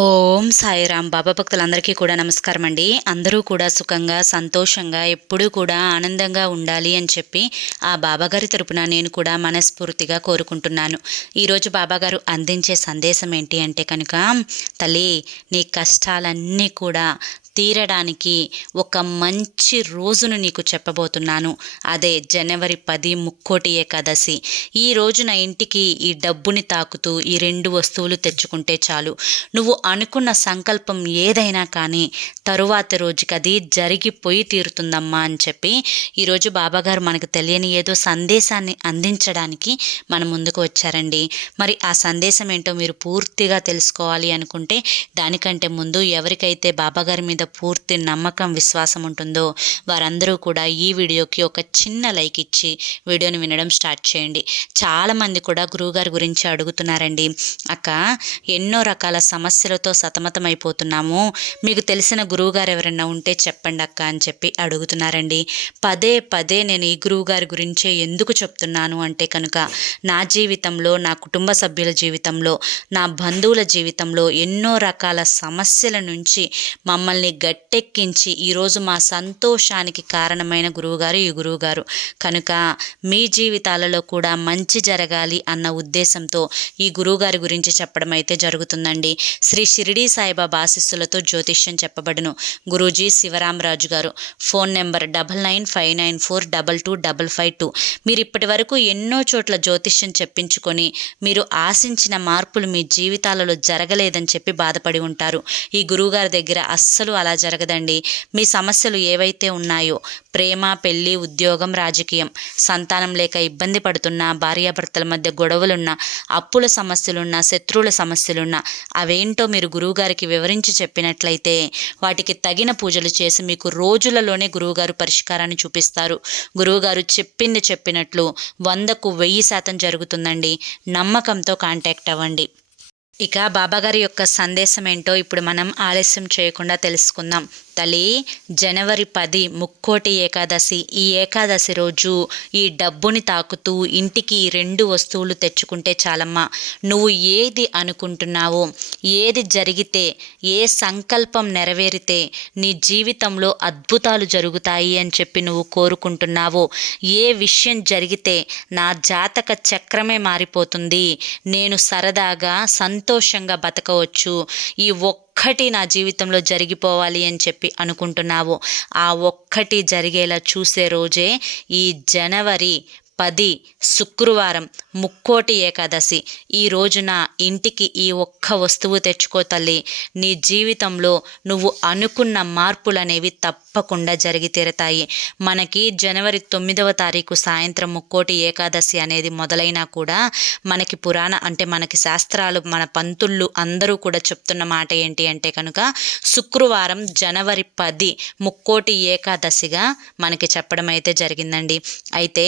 ఓం సాయిరామ్. బాబా భక్తులందరికీ కూడా నమస్కారం అండి. అందరూ కూడా సుఖంగా సంతోషంగా ఎప్పుడూ కూడా ఆనందంగా ఉండాలి అని చెప్పి ఆ బాబాగారి తరపున నేను కూడా మనస్ఫూర్తిగా కోరుకుంటున్నాను. ఈరోజు బాబాగారు అందించే సందేశం ఏంటి అంటే కనుక, తల్లి నీ కష్టాలన్నీ కూడా తీరడానికి ఒక మంచి రోజును నీకు చెప్పబోతున్నాను. అదే జనవరి 10 ముక్కోటి ఏకాదశి. ఈ రోజున ఇంటికి ఈ డబ్బుని తాకుతూ ఈ 2 వస్తువులు తెచ్చుకుంటే చాలు, నువ్వు అనుకున్న సంకల్పం ఏదైనా కానీ తరువాతి రోజుకి అది జరిగిపోయి తీరుతుందమ్మా అని చెప్పి ఈరోజు బాబాగారు మనకు తెలియని ఏదో సందేశాన్ని అందించడానికి మన ముందుకు వచ్చారండి. మరి ఆ సందేశం ఏంటో మీరు పూర్తిగా తెలుసుకోవాలి అనుకుంటే, దానికంటే ముందు ఎవరికైతే బాబాగారి మీద పూర్తి నమ్మకం విశ్వాసం ఉంటుందో వారందరూ కూడా ఈ వీడియోకి ఒక చిన్న లైక్ ఇచ్చి వీడియోని వినడం స్టార్ట్ చేయండి. చాలామంది కూడా గురువుగారి గురించి అడుగుతున్నారండి, అక్క ఎన్నో రకాల సమస్యలతో సతమతమైపోతున్నాము, మీకు తెలిసిన గురువుగారు ఎవరైనా ఉంటే చెప్పండి అక్క అని చెప్పి అడుగుతున్నారండి. పదే పదే నేను ఈ గురువుగారి గురించే ఎందుకు చెప్తున్నాను అంటే కనుక, నా జీవితంలో, నా కుటుంబ సభ్యుల జీవితంలో, నా బంధువుల జీవితంలో ఎన్నో రకాల సమస్యల నుంచి మమ్మల్ని గట్టెక్కించి ఈరోజు మా సంతోషానికి కారణమైన గురువుగారు ఈ గురువుగారు. కనుక మీ జీవితాలలో కూడా మంచి జరగాలి అన్న ఉద్దేశంతో ఈ గురువుగారి గురించి చెప్పడం అయితే జరుగుతుందండి. శ్రీ షిరిడీ సాయిబాబా ఆశీస్సులతో జ్యోతిష్యం చెప్పబడును. గురూజీ శివరామరాజు గారు. Phone number 9959422552. మీరు ఇప్పటి వరకు ఎన్నో చోట్ల జ్యోతిష్యం చెప్పించుకొని మీరు ఆశించిన మార్పులు మీ జీవితాలలో జరగలేదని చెప్పి బాధపడి ఉంటారు. ఈ గురువుగారి దగ్గర అస్సలు అలా జరగదండి. మీ సమస్యలు ఏవైతే ఉన్నాయో, ప్రేమ, పెళ్లి, ఉద్యోగం, రాజకీయం, సంతానం లేక ఇబ్బంది పడుతున్నా, భార్యాభర్తల మధ్య గొడవలున్నా, అప్పుల సమస్యలున్నా, శత్రువుల సమస్యలున్నా, అవేంటో మీరు గురువుగారికి వివరించి చెప్పినట్లయితే వాటికి తగిన పూజలు చేసి మీకు రోజులలోనే గురువుగారు పరిష్కారాన్ని చూపిస్తారు. గురువుగారు చెప్పింది చెప్పినట్లు 100కు 1000% జరుగుతుందండి. నమ్మకంతో కాంటాక్ట్ అవ్వండి. ఇక బాబాగారి యొక్క సందేశం ఏంటో ఇప్పుడు మనం ఆలస్యం చేయకుండా తెలుసుకుందాం. తల్లి, జనవరి 10 ముక్కోటి ఏకాదశి. ఈ ఏకాదశి రోజు ఈ డబ్బుని తాకుతూ ఇంటికి 2 వస్తువులు తెచ్చుకుంటే చాలమ్మా. నువ్వు ఏది అనుకుంటున్నావో, ఏది జరిగితే, ఏ సంకల్పం నెరవేరితే నీ జీవితంలో అద్భుతాలు జరుగుతాయి అని చెప్పి నువ్వు కోరుకుంటున్నావో, ఏ విషయం జరిగితే నా జాతక చక్రమే మారిపోతుంది, నేను సరదాగా సంతోషంగా బతకవచ్చు, ఈ ఒక్కటి నా జీవితంలో జరిగిపోవాలి అని చెప్పి అనుకుంటున్నావో, ఆ ఒక్కటి జరిగేలా చూసే రోజే ఈ జనవరి 10 శుక్రవారం ముక్కోటి ఏకాదశి. ఈ రోజున ఇంటికి ఈ ఒక్క వస్తువు తెచ్చుకో తల్లి. నీ జీవితంలో నువ్వు అనుకున్న మార్పులు అనేవి తప్పకుండా జరిగి తీరతాయి. మనకి జనవరి 9వ తారీఖు సాయంత్రం ముక్కోటి ఏకాదశి అనేది మొదలైనా కూడా మనకి మనకి శాస్త్రాలు, మన పంతుళ్ళు అందరూ కూడా చెప్తున్న మాట ఏంటి అంటే కనుక, శుక్రవారం జనవరి 10 ముక్కోటి ఏకాదశిగా మనకి చెప్పడం అయితే జరిగిందండి. అయితే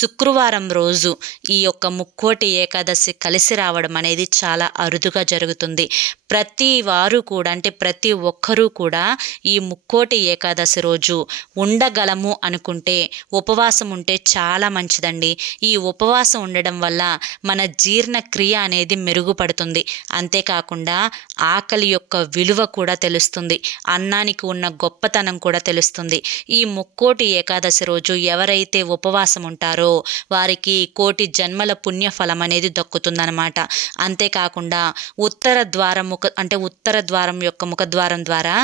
శుక్రవారం రోజు ఈ యొక్క ముక్కోటి ఏకాదశి కలిసి రావడం అనేది చాలా అరుదుగా జరుగుతుంది. ప్రతి వారు కూడా, అంటే ప్రతి ఒక్కరూ కూడా ఈ ముక్కోటి ఏకాదశి రోజు ఉండగలము అనుకుంటే ఉపవాసం ఉంటే చాలా మంచిదండి. ఈ ఉపవాసం ఉండడం వల్ల మన జీర్ణక్రియ అనేది మెరుగుపడుతుంది. అంతేకాకుండా ఆకలి యొక్క విలువ కూడా తెలుస్తుంది, అన్నానికి ఉన్న గొప్పతనం కూడా తెలుస్తుంది. ఈ ముక్కోటి ఏకాదశి రోజు ఎవరైతే ఉపవాసం ఉంటారో వారికి కోటి జన్మల పుణ్యఫలం అనేది దక్కుతుందన్నమాట. అంతేకాకుండా ఉత్తర ద్వారం యొక్క ముఖద్వారం ద్వారా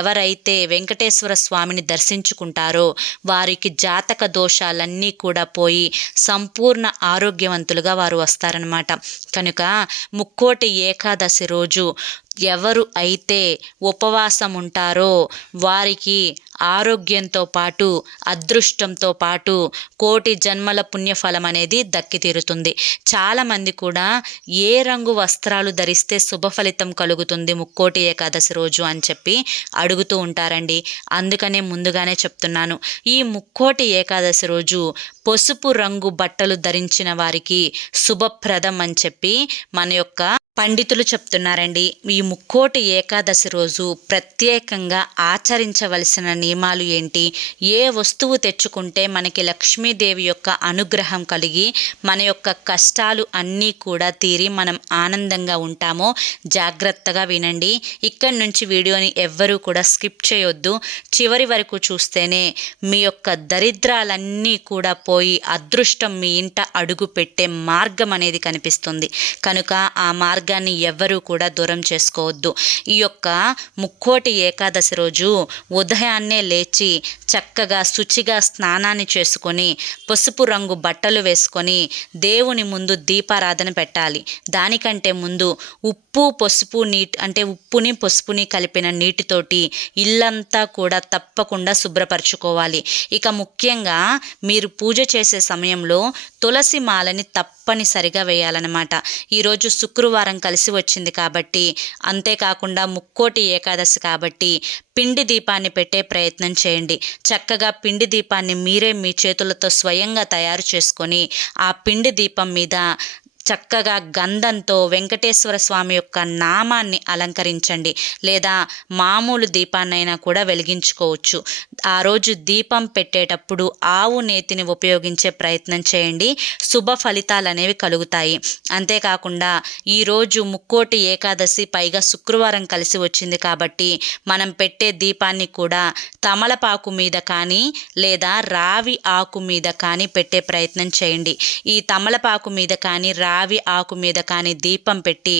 ఎవరైతే వెంకటేశ్వర స్వామిని దర్శించుకుంటారో వారికి జాతక దోషాలన్నీ కూడా పోయి సంపూర్ణ ఆరోగ్యవంతులుగా వారు వస్తారనమాట. కనుక ముక్కోటి ఏకాదశి రోజు ఎవరు అయితే ఉపవాసం ఉంటారో వారికి ఆరోగ్యంతో పాటు, అదృష్టంతో పాటు కోటి జన్మల పుణ్యఫలం అనేది దక్కి తీరుతుంది. చాలామంది కూడా ఏ రంగు వస్త్రాలు ధరిస్తే శుభ ఫలితం కలుగుతుంది ముక్కోటి ఏకాదశి రోజు అని చెప్పి అడుగుతూ ఉంటారండి. అందుకనే ముందుగానే చెప్తున్నాను, ఈ ముక్కోటి ఏకాదశి రోజు పసుపు రంగు బట్టలు ధరించిన వారికి శుభప్రదం అని చెప్పి మన యొక్క పండితులు చెప్తున్నారండి, ఈ ముక్కోటి ఏకాదశి రోజు ప్రత్యేకంగా ఆచరించవలసిన నియమాలు ఏంటి, ఏ వస్తువు తెచ్చుకుంటే మనకి లక్ష్మీదేవి యొక్క అనుగ్రహం కలిగి మన యొక్క కష్టాలు అన్నీ కూడా తీరి మనం ఆనందంగా ఉంటామో జాగ్రత్తగా వినండి. ఇక్కడి నుంచి వీడియోని ఎవ్వరూ కూడా స్కిప్ చేయొద్దు, చివరి వరకు చూస్తేనే మీ యొక్క దరిద్రాలన్నీ కూడా పోయి అదృష్టం మీ ఇంట అడుగు పెట్టే మార్గం అనేది కనిపిస్తుంది. కనుక ఆ మార్గాన్ని ఎవ్వరూ కూడా దూరం చేసుకోవద్దు. ఈ యొక్క ముక్కోటి ఏకాదశి రోజు ఉదయాన్నే లేచి చక్కగా శుచిగా స్నానాన్ని చేసుకొని పసుపు రంగు బట్టలు వేసుకొని దేవుని ముందు దీపారాధన పెట్టాలి. దానికంటే ముందు ఉప్పు పసుపు ఉప్పుని పసుపుని కలిపిన నీటితోటి ఇల్లంతా కూడా తప్పకుండా శుభ్రపరచుకోవాలి. ఇక ముఖ్యంగా మీరు పూజ చేసే సమయంలో తులసి మాలని తప్పనిసరిగా వేయాలన్నమాట. ఈరోజు శుక్రవారం కలిసి వచ్చింది కాబట్టి, అంతేకాకుండా ముక్కోటి ఏకాదశి కాబట్టి పిండి దీపాన్ని పెట్టే ప్రయత్నం చేయండి. చక్కగా పిండి దీపాన్ని మీరే మీ చేతులతో స్వయంగా తయారు చేసుకొని ఆ పిండి దీపం మీద చక్కగా గంధంతో వెంకటేశ్వర స్వామి యొక్క నామాన్ని అలంకరించండి, లేదా మామూలు దీపాన్నైనా కూడా వెలిగించుకోవచ్చు. ఆ రోజు దీపం పెట్టేటప్పుడు ఆవు నేతిని ఉపయోగించే ప్రయత్నం చేయండి, శుభ ఫలితాలు అనేవి కలుగుతాయి. అంతేకాకుండా ఈరోజు ముక్కోటి ఏకాదశి, పైగా శుక్రవారం కలిసి వచ్చింది కాబట్టి మనం పెట్టే దీపాన్ని కూడా తమలపాకు మీద కానీ లేదా రావి ఆకు మీద కానీ పెట్టే ప్రయత్నం చేయండి. ఈ తమలపాకు మీద కానీ రావి ఆకు మీద కానీ దీపం పెట్టి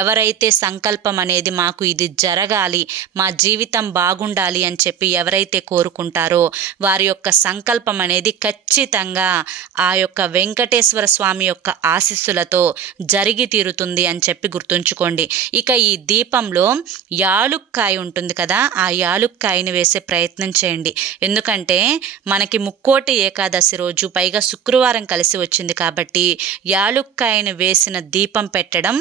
ఎవరైతే సంకల్పం అనేది మాకు ఇది జరగాలి, మా జీవితం బాగుండాలి అని చెప్పి ఎవరైతే కోరుకుంటారో వారి యొక్క సంకల్పం అనేది ఖచ్చితంగా ఆ యొక్క వెంకటేశ్వర స్వామి యొక్క ఆశీస్సులతో జరిగి తీరుతుంది అని చెప్పి గుర్తుంచుకోండి. ఇక ఈ దీపంలో యాలుక్కాయ ఉంటుంది కదా, ఆ యాలుక్కాయని వేసే ప్రయత్నం చేయండి. ఎందుకంటే మనకి ముక్కోటి ఏకాదశి రోజు, పైగా శుక్రవారం కలిసి వచ్చింది కాబట్టి యాలుక్కాయని వేసిన దీపం పెట్టడం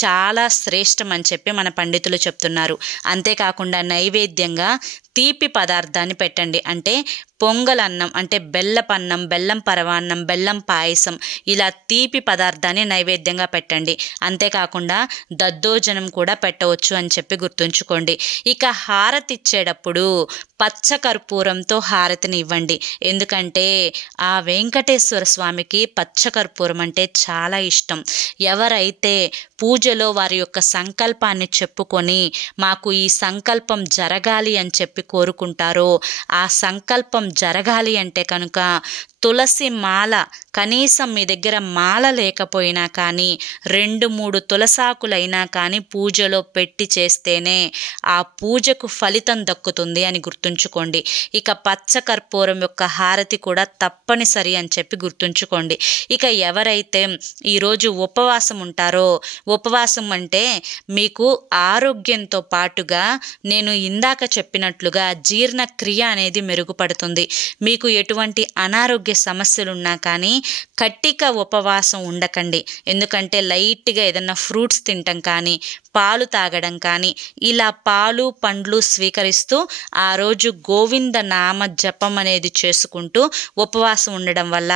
చాలా శ్రేష్టం అని చెప్పి మన పండితులు చెప్తున్నారు. అంతేకాకుండా నైవేద్యంగా తీపి పదార్థాన్ని పెట్టండి. అంటే పొంగలన్నం, అంటే బెల్లపన్నం, బెల్లం పరవాన్నం, బెల్లం పాయసం, ఇలా తీపి పదార్థాన్ని నైవేద్యంగా పెట్టండి. అంతేకాకుండా దద్దోజనం కూడా పెట్టవచ్చు అని చెప్పి గుర్తుంచుకోండి. ఇక హారతి ఇచ్చేటప్పుడు పచ్చకర్పూరంతో హారతిని ఇవ్వండి. ఎందుకంటే ఆ వెంకటేశ్వర స్వామికి పచ్చకర్పూరం అంటే చాలా ఇష్టం. ఎవరైతే పూజలో వారి యొక్క సంకల్పాన్ని చెప్పుకొని మాకు ఈ సంకల్పం జరగాలి అని చెప్పి కోరుకుంటారో, ఆ సంకల్పం జరగాలి అంటే కనుక తులసి మాల, కనీసం మీ దగ్గర మాల లేకపోయినా కానీ 2-3 తులసాకులైనా కానీ పూజలో పెట్టి చేస్తేనే ఆ పూజకు ఫలితం దక్కుతుంది అని గుర్తుంచుకోండి. ఇక పచ్చకర్పూరం యొక్క హారతి కూడా తప్పనిసరి అని చెప్పి గుర్తుంచుకోండి. ఇక ఎవరైతే ఈరోజు ఉపవాసం ఉంటారో, ఉపవాసం అంటే మీకు ఆరోగ్యంతో పాటుగా నేను ఇందాక చెప్పినట్లుగా జీర్ణక్రియ అనేది మెరుగుపడుతుంది. మీకు ఎటువంటి అనారోగ్య సమస్యలున్నా కానీ కట్టిక ఉపవాసం ఉండకండి. ఎందుకంటే లైట్గా ఏదన్నా ఫ్రూట్స్ తినటం కానీ, పాలు తాగడం కానీ, ఇలా పాలు పండ్లు స్వీకరిస్తూ ఆ రోజు గోవింద నామ జపం అనేది చేసుకుంటూ ఉపవాసం ఉండడం వల్ల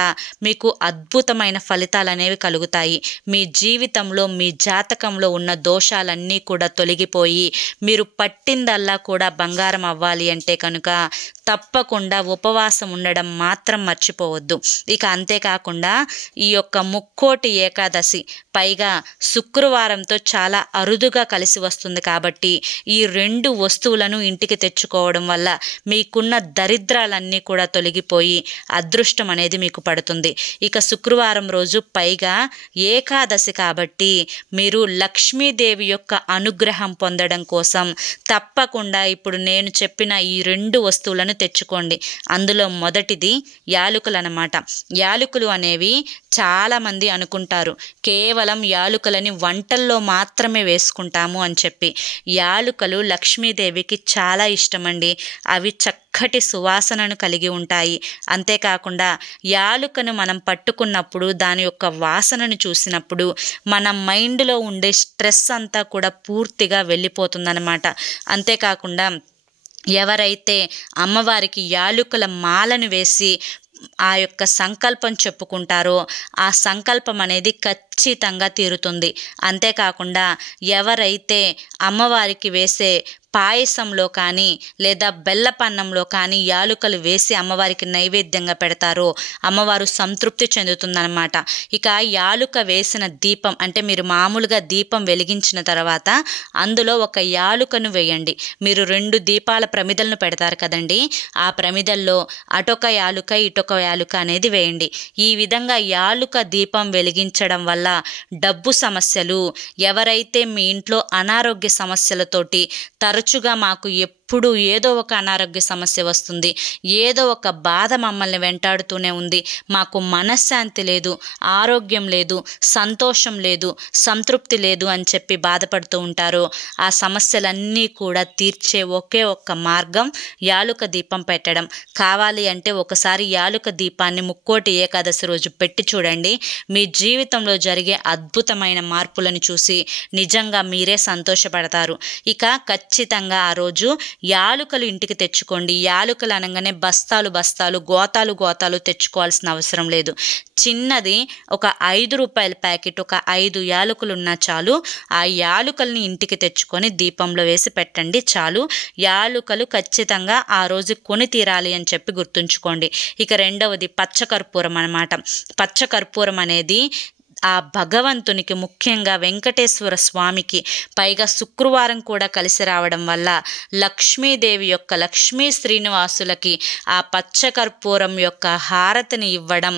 మీకు అద్భుతమైన ఫలితాలు అనేవి కలుగుతాయి. మీ జీవితంలో, మీ జాతకంలో ఉన్న దోషాలన్నీ కూడా తొలగిపోయి మీరు పట్టిందల్లా కూడా బంగారం అవ్వాలి అంటే కనుక తప్పకుండా ఉపవాసం ఉండడం మాత్రం మర్చిపోవద్దు. ఇక అంతేకాకుండా ఈ యొక్క ముక్కోటి ఏకాదశి, పైగా శుక్రవారంతో చాలా అరుదుగా కలిసి వస్తుంది కాబట్టి ఈ 2 వస్తువులను ఇంటికి తెచ్చుకోవడం వల్ల మీకున్న దరిద్రాలన్నీ కూడా తొలగిపోయి అదృష్టం అనేది మీకు పడుతుంది. ఇక శుక్రవారం రోజు పైగా ఏకాదశి కాబట్టి మీరు లక్ష్మీదేవి యొక్క అనుగ్రహం పొందడం కోసం తప్పకుండా ఇప్పుడు నేను చెప్పిన ఈ 2 వస్తువులను తెచ్చుకోండి. అందులో మొదటిది యాలకులు అన్నమాట. యాలకులు అనేవి చాలామంది అనుకుంటారు కేవలం యాలకులని వంటల్లో మాత్రమే వేసుకుంటాము అని చెప్పి. యాలకులు లక్ష్మీదేవికి చాలా ఇష్టమండి. అవి చక్కటి సువాసనను కలిగి ఉంటాయి. అంతేకాకుండా యాలకును మనం పట్టుకున్నప్పుడు, దాని యొక్క వాసనను చూసినప్పుడు మన మైండ్లో ఉండే స్ట్రెస్ అంతా కూడా పూర్తిగా వెళ్ళిపోతుందన్నమాట. అంతేకాకుండా ఎవరైతే అమ్మవారికి యాలకుల మాలను వేసి ఆ యొక్క సంకల్పం చెప్పుకుంటారో, ఆ సంకల్పం అనేది ఖచ్చితంగా తీరుతుంది. అంతేకాకుండా ఎవరైతే అమ్మవారికి వేసే పాయసంలో కానీ లేదా బెల్లపన్నంలో కానీ యాలుకలు వేసి అమ్మవారికి నైవేద్యంగా పెడతారో అమ్మవారు సంతృప్తి చెందుతుందన్నమాట. ఇక యాలుక వేసిన దీపం అంటే మీరు మామూలుగా దీపం వెలిగించిన తర్వాత అందులో ఒక యాలుకను వేయండి. మీరు 2 దీపాల ప్రమిదలను పెడతారు కదండి, ఆ ప్రమిదల్లో అటొక యాలుక ఇటొక యాలుక అనేది వేయండి. ఈ విధంగా యాలుక దీపం వెలిగించడం వల్ల డబ్బు సమస్యలు, ఎవరైతే మీ ఇంట్లో అనారోగ్య సమస్యలతోటి తరచుగా మాకు ఎప్పుడు ఏదో ఒక అనారోగ్య సమస్య వస్తుంది, ఏదో ఒక బాధ మమ్మల్ని వెంటాడుతూనే ఉంది, మాకు మనశ్శాంతి లేదు, ఆరోగ్యం లేదు, సంతోషం లేదు, సంతృప్తి లేదు అని చెప్పి బాధపడుతూ ఉంటారో ఆ సమస్యలన్నీ కూడా తీర్చే ఒకే ఒక్క మార్గం యాలుక దీపం పెట్టడం. కావాలి అంటే ఒకసారి యాలుక దీపాన్ని ముక్కోటి ఏకాదశి రోజు పెట్టి చూడండి. మీ జీవితంలో జరిగే అద్భుతమైన మార్పులను చూసి నిజంగా మీరే సంతోషపడతారు. ఇక ఖచ్చితంగా ఆ రోజు యాలుకలు ఇంటికి తెచ్చుకోండి. యాలుకలు అనగానే బస్తాలు బస్తాలు గోతాలు గోతాలు తెచ్చుకోవాల్సిన అవసరం లేదు. చిన్నది ఒక 5 రూపాయల ప్యాకెట్, ఒక 5 యాలకులు ఉన్నా చాలు. ఆ యాలుకల్ని ఇంటికి తెచ్చుకొని దీపంలో వేసి పెట్టండి చాలు. యాలుకలు ఖచ్చితంగా ఆ రోజు కొని తీరాలి అని చెప్పి గుర్తుంచుకోండి. ఇక రెండవది పచ్చకర్పూరం అన్నమాట. పచ్చకర్పూరం అనేది ఆ భగవంతునికి, ముఖ్యంగా వెంకటేశ్వర స్వామికి, పైగా శుక్రవారం కూడా కలిసి రావడం వల్ల లక్ష్మీదేవి యొక్క, లక్ష్మీ శ్రీనివాసులకి ఆ పచ్చకర్పూరం యొక్క హారతిని ఇవ్వడం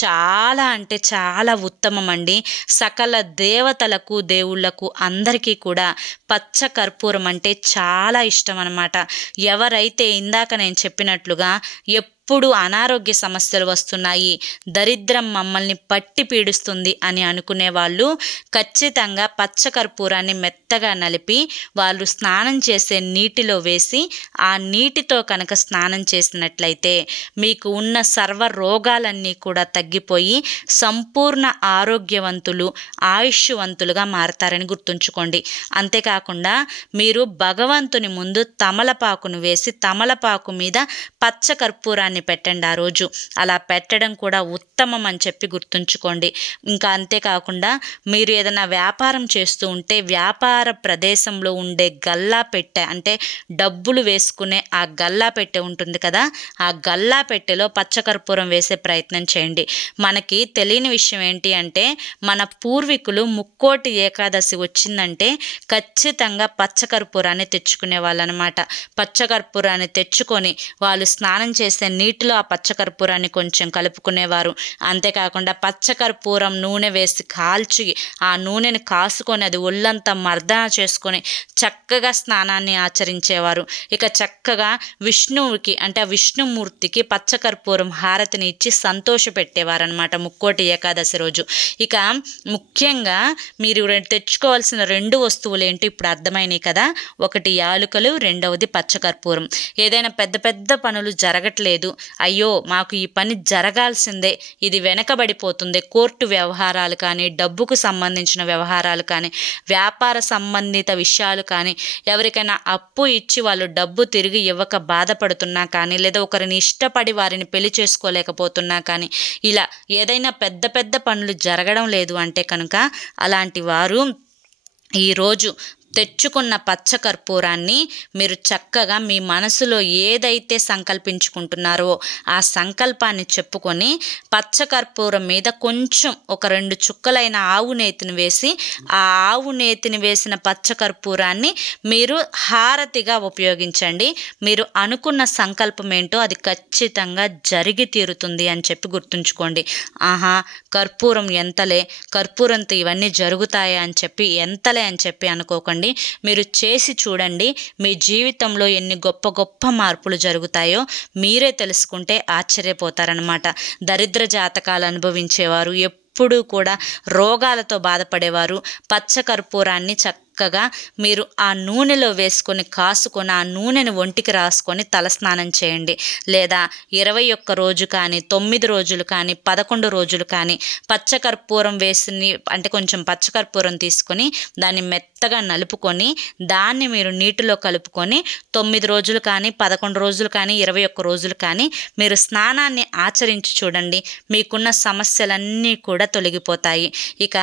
చాలా అంటే చాలా ఉత్తమం అండి. సకల దేవతలకు, దేవుళ్లకు అందరికీ కూడా పచ్చకర్పూరం అంటే చాలా ఇష్టం అన్నమాట. ఎవరైతే ఇందాక నేను చెప్పినట్లుగా ఎప్పుడు అనారోగ్య సమస్యలు వస్తున్నాయి, దరిద్రం మమ్మల్ని పట్టి పీడిస్తుంది అని అనుకునే వాళ్ళు ఖచ్చితంగా పచ్చకర్పూరాన్ని మెత్తగా నలిపి వాళ్ళు స్నానం చేసే నీటిలో వేసి ఆ నీటితో కనుక స్నానం చేసినట్లయితే మీకు ఉన్న సర్వ రోగాలన్నీ కూడా తగ్గిపోయి సంపూర్ణ ఆరోగ్యవంతులు, ఆయుష్వంతులుగా మారతారని గుర్తుంచుకోండి. అంతేకాకుండా మీరు భగవంతుని ముందు తమలపాకును వేసి తమలపాకు మీద పచ్చకర్పూరాన్ని పెట్టండి ఆ రోజు. అలా పెట్టడం కూడా ఉత్తమం అని చెప్పి గుర్తుంచుకోండి. ఇంకా అంతేకాకుండా మీరు ఏదైనా వ్యాపారం చేస్తూ ఉంటే వ్యాపార ప్రదేశంలో ఉండే గల్లా పెట్టె, అంటే డబ్బులు వేసుకునే ఆ గల్లా పెట్టె ఉంటుంది కదా, ఆ గల్లా పెట్టెలో పచ్చకర్పూరం వేసే ప్రయత్నం చేయండి. మనకి తెలియని విషయం ఏంటి అంటే మన పూర్వీకులు ముక్కోటి ఏకాదశి వచ్చిందంటే ఖచ్చితంగా పచ్చకర్పూరాన్ని తెచ్చుకునే వాళ్ళు అనమాట. పచ్చకర్పూరాన్ని తెచ్చుకొని వాళ్ళు స్నానం చేసే నీటిలో ఆ పచ్చకర్పూరాన్ని కొంచెం కలుపుకునేవారు. అంతేకాకుండా పచ్చకర్పూరం నూనె వేసి కాల్చి ఆ నూనెను కాసుకొని అది ఒళ్ళంతా మర్దన చేసుకొని చక్కగా స్నానాన్ని ఆచరించేవారు. ఇక చక్కగా విష్ణువుకి, అంటే ఆ విష్ణుమూర్తికి పచ్చకర్పూరం హారతిని ఇచ్చి సంతోషపెట్టేవారనమాట ముక్కోటి ఏకాదశి రోజు. ఇక ముఖ్యంగా మీరు తెచ్చుకోవాల్సిన 2 వస్తువులు ఏంటో ఇప్పుడు అర్థమైనాయి కదా. ఒకటి యాలుకలు, రెండవది పచ్చకర్పూరం. ఏదైనా పెద్ద పెద్ద పనులు జరగట్లేదు, అయ్యో మాకు ఈ పని జరగాల్సిందే, ఇది వెనకబడిపోతుంది, కోర్టు వ్యవహారాలు కానీ, డబ్బుకు సంబంధించిన వ్యవహారాలు కానీ, వ్యాపార సంబంధిత విషయాలు కానీ, ఎవరికైనా అప్పు ఇచ్చి వాళ్ళు డబ్బు తిరిగి ఇవ్వక బాధపడుతున్నా కానీ, లేదా ఒకరిని ఇష్టపడి వారిని పెళ్లి చేసుకోలేకపోతున్నా కానీ, ఇలా ఏదైనా పెద్ద పెద్ద పనులు జరగడం లేదు అంటే కనుక అలాంటి వారు ఈరోజు తెచ్చుకున్న పచ్చకర్పూరాన్ని మీరు చక్కగా మీ మనసులో ఏదైతే సంకల్పించుకుంటున్నారో ఆ సంకల్పాన్ని చెప్పుకొని పచ్చకర్పూరం మీద కొంచెం ఒక 2 చుక్కలైన ఆవు నేతిని వేసి ఆ ఆవు నేతిని వేసిన పచ్చకర్పూరాన్ని మీరు హారతిగా ఉపయోగించండి. మీరు అనుకున్న సంకల్పం ఏంటో అది ఖచ్చితంగా జరిగి తీరుతుంది అని చెప్పి గుర్తుంచుకోండి. ఆహా కర్పూరం ఎంతలే, కర్పూరంతో ఇవన్నీ జరుగుతాయా అని చెప్పి ఎంతలే అని చెప్పి అనుకోకండి. మీరు చేసి చూడండి, మీ జీవితంలో ఎన్ని గొప్ప గొప్ప మార్పులు జరుగుతాయో మీరే తెలుసుకుంటే ఆశ్చర్యపోతారనమాట. దరిద్ర జాతకాలు అనుభవించేవారు, ఎప్పుడూ కూడా రోగాలతో బాధపడేవారు పచ్చకర్పూరాన్ని చక్కగా మీరు ఆ నూనెలో వేసుకొని కాసుకొని ఆ నూనెని ఒంటికి రాసుకొని తలస్నానం చేయండి. లేదా 21 రోజు కానీ 9 రోజులు కానీ 11 రోజులు కానీ పచ్చకర్పూరం వేసి అంటే కొంచెం పచ్చకర్పూరం తీసుకొని దాన్ని మెత్తగా నలుపుకొని దాన్ని మీరు నీటిలో కలుపుకొని 9 రోజులు కానీ 11 రోజులు కానీ 21 రోజులు కానీ మీరు స్నానాన్ని ఆచరించి చూడండి. మీకున్న సమస్యలన్నీ కూడా తొలగిపోతాయి. ఇక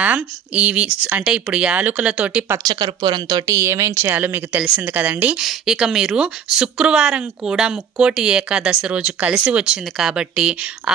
ఇవి అంటే ఇప్పుడు యాలకులతోటి పచ్చకర్పూరంతో ఏమేం చేయాలో మీకు తెలిసింది కదండి. ఇక మీరు శుక్రవారం కూడా ముక్కోటి ఏకాదశి రోజు కలిసి వచ్చింది కాబట్టి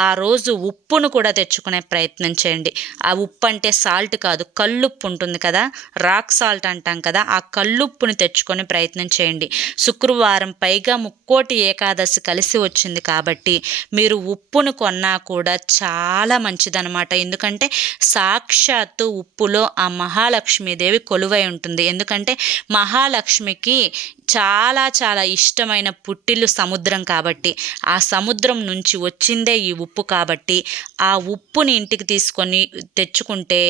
ఆ రోజు ఉప్పును కూడా తెచ్చుకునే ప్రయత్నం చేయండి. ఆ ఉప్పు అంటే సాల్ట్ కాదు, కల్లుప్పు ఉంటుంది కదా, రాక్ సాల్ట్ అంటాం కదా, ఆ కల్లుప్పుని తెచ్చుకొని ప్రయత్నం చేయండి. శుక్రవారం పైగా ముక్కోటి ఏకాదశి కలిసి వచ్చింది కాబట్టి మీరు ఉప్పును కొన్నా కూడా చాలా మంచిదనమాట. ఎందుకంటే సాక్షాత్తు ఉప్పులో ఆ మహాలక్ష్మీదేవి కొలువై ఉంటుంది. ఎందుకంటే మహాలక్ష్మికి చాలా చాలా ఇష్టమైన పుట్టిల్లు సముద్రం కాబట్టి ఆ సముద్రం నుంచి వచ్చిందే ఈ ఉప్పు కాబట్టి ఆ ఉప్పుని ఇంటికి తీసుకొని తెచ్చుకుంటే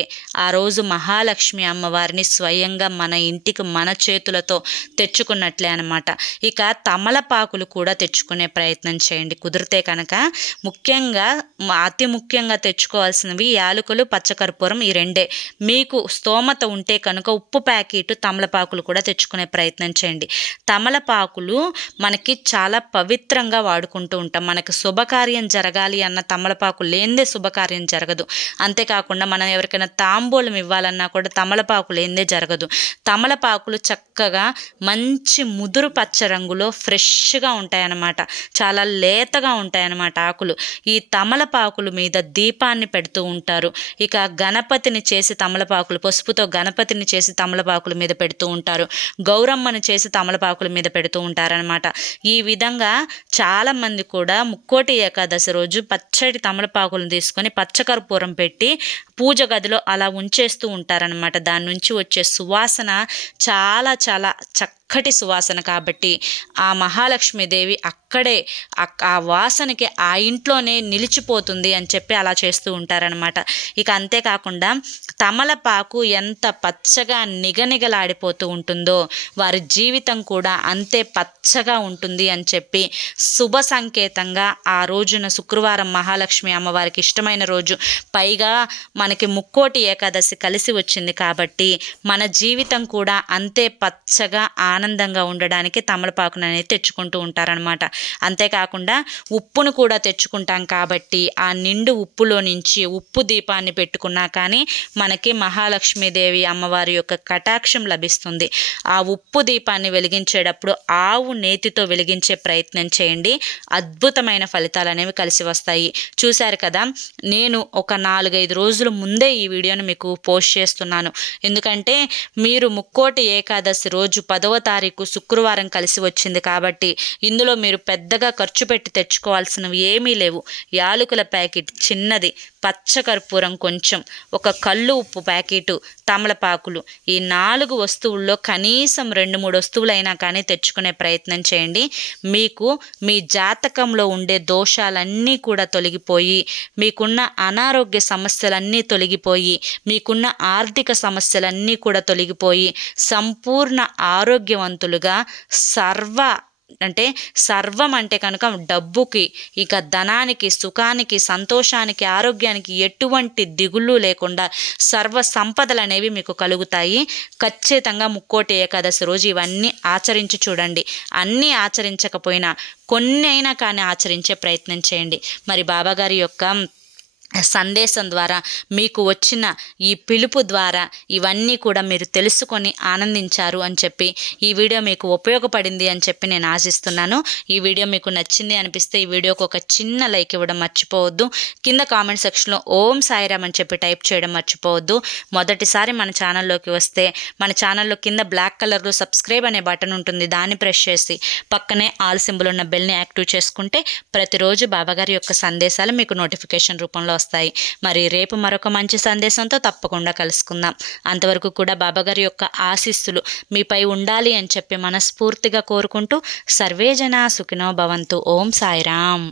ఆ రోజు మహాలక్ష్మి అమ్మవారిని స్వయంగా మన ఇంటికి మన చేతులతో తెచ్చుకున్నట్లే అనమాట. ఇక తమలపాకులు కూడా తెచ్చుకునే ప్రయత్నం చేయండి కుదిరితే కనుక. ముఖ్యంగా అతి ముఖ్యంగా తెచ్చుకోవాల్సినవి యాలకులు, పచ్చకర్పూరం, ఈ రెండే. మీకు స్తోమత ఉంటే కనుక ఉప్పు ప్యాకెట్, తమలపాకులు కూడా తెచ్చుకునే ప్రయత్నం చేయండి. తమలపాకులు మనకి చాలా పవిత్రంగా వాడుకుంటూ ఉంటాం. మనకి శుభకార్యం జరగాలి అన్న తమలపాకు లేనిదే శుభకార్యం జరగదు. అంతేకాకుండా మనం ఎవరికైనా తాంబూలం ఇవ్వాలన్నా కూడా తమలపాకు లేనిదే జరగదు. తమలపాకులు చక్కగా మంచి ముదురు పచ్చ రంగులో ఫ్రెష్గా ఉంటాయన్నమాట. చాలా లేతగా ఉంటాయన్నమాట ఆకులు. ఈ తమలపాకుల మీద దీపాన్ని పెడుతూ ఉంటారు. ఇక గణపతిని చేసి తమలపాకులు, పసుపుతో గణపతిని చేసి తమలపాకుల మీద పెడుతూ ఉంటారు. గౌరమ్మను చేసి తమలపాకుల మీద పెడుతూ ఉంటారనమాట. ఈ విధంగా చాలామంది కూడా ముక్కోటి ఏకాదశి రోజు పచ్చడి తమలపాకులను తీసుకొని పచ్చకర్పూరం పెట్టి పూజ గదిలో అలా ఉంచేస్తూ ఉంటారనమాట. దాని నుంచి వచ్చే సువాసన చాలా చాలా చక్కటి సువాసన కాబట్టి ఆ మహాలక్ష్మీదేవి అక్కడే ఆ వాసనకి ఆ ఇంట్లోనే నిలిచిపోతుంది అని చెప్పి అలా చేస్తూ ఉంటారనమాట. ఇక అంతేకాకుండా తమలపాకు ఎంత పచ్చగా నిగనిగలాడిపోతూ ఉంటుందో వారి జీవితం కూడా అంతే పచ్చగా ఉంటుంది అని చెప్పి శుభ సంకేతంగా ఆ రోజున శుక్రవారం మహాలక్ష్మి అమ్మవారికి ఇష్టమైన రోజు, పైగా మనకి ముక్కోటి ఏకాదశి కలిసి వచ్చింది కాబట్టి మన జీవితం కూడా అంతే పచ్చగా ఆనందంగా ఉండడానికి తమలపాకును అనేది తెచ్చుకుంటూ ఉంటారనమాట. అంతేకాకుండా ఉప్పును కూడా తెచ్చుకుంటాం కాబట్టి ఆ నిండు ఉప్పులో నుంచి ఉప్పు దీపాన్ని పెట్టుకున్నా కానీ మనకి మహాలక్ష్మీదేవి అమ్మవారి యొక్క కటాక్షం లభిస్తుంది. ఆ ఉప్పు దీపాన్ని వెలిగించేటప్పుడు ఆవు నేతితో వెలిగించే ప్రయత్నం చేయండి. అద్భుతమైన ఫలితాలు అనేవి కలిసి వస్తాయి. చూశారు కదా, నేను ఒక 4-5 రోజుల ముందే ఈ వీడియోని మీకు పోస్ట్ చేస్తున్నాను. ఎందుకంటే మీరు ముక్కోటి ఏకాదశి రోజు 10వ తారీఖు శుక్రవారం కలిసి వచ్చింది కాబట్టి ఇందులో మీరు పెద్దగా ఖర్చు పెట్టి తెచ్చుకోవాల్సినవి ఏమీ లేవు. యాలకుల ప్యాకెట్ చిన్నది, పచ్చకర్పూరం కొంచెం, ఒక కళ్ళు ఉప్పు ప్యాకెటు, తమలపాకులు, ఈ 4 వస్తువుల్లో కనీసం 2-3 వస్తువులైనా కానీ తెచ్చుకునే ప్రయత్నం చేయండి. మీకు మీ జాతకంలో ఉండే దోషాలన్నీ కూడా తొలగిపోయి, మీకున్న అనారోగ్య సమస్యలన్నీ తొలగిపోయి, మీకున్న ఆర్థిక సమస్యలన్నీ కూడా తొలగిపోయి సంపూర్ణ ఆరోగ్యవంతులుగా సర్వం అంటే కనుక డబ్బుకి, ఇక ధనానికి, సుఖానికి, సంతోషానికి, ఆరోగ్యానికి ఎటువంటి దిగులు లేకుండా సర్వ సంపదలు అనేవి మీకు కలుగుతాయి. ఖచ్చితంగా ముక్కోటి ఏకాదశి రోజు ఇవన్నీ ఆచరించి చూడండి. అన్నీ ఆచరించకపోయినా కొన్ని అయినా కానీ ఆచరించే ప్రయత్నం చేయండి. మరి బాబాగారి యొక్క సందేశం ద్వారా, మీకు వచ్చిన ఈ పిలుపు ద్వారా ఇవన్నీ కూడా మీరు తెలుసుకొని ఆనందించారు అని చెప్పి, ఈ వీడియో మీకు ఉపయోగపడింది అని చెప్పి నేను ఆశిస్తున్నాను. ఈ వీడియో మీకు నచ్చింది అనిపిస్తే ఈ వీడియోకి ఒక చిన్న లైక్ ఇవ్వడం మర్చిపోవద్దు. కింద కామెంట్ సెక్షన్లో ఓం సాయిరామ్ అని చెప్పి టైప్ చేయడం మర్చిపోవద్దు. మొదటిసారి మన ఛానల్లోకి వస్తే మన ఛానల్లో కింద బ్లాక్ కలర్లో సబ్స్క్రైబ్ అనే బటన్ ఉంటుంది. దాన్ని ప్రెస్ చేసి పక్కనే ఆల్ సింబల్ ఉన్న బెల్ని యాక్టివ్ చేసుకుంటే ప్రతిరోజు బాబాగారి యొక్క సందేశాలు మీకు నోటిఫికేషన్ రూపంలో వస్తాయి. మరి రేపు మరొక మంచి సందేశంతో తప్పకుండా కలుసుకుందాం. అంతవరకు కూడా బాబాగారి యొక్క ఆశీస్సులు మీపై ఉండాలి అని చెప్పి మనస్ఫూర్తిగా కోరుకుంటూ సర్వే జనా సుఖినో భవంతు. ఓం సాయిరామ్.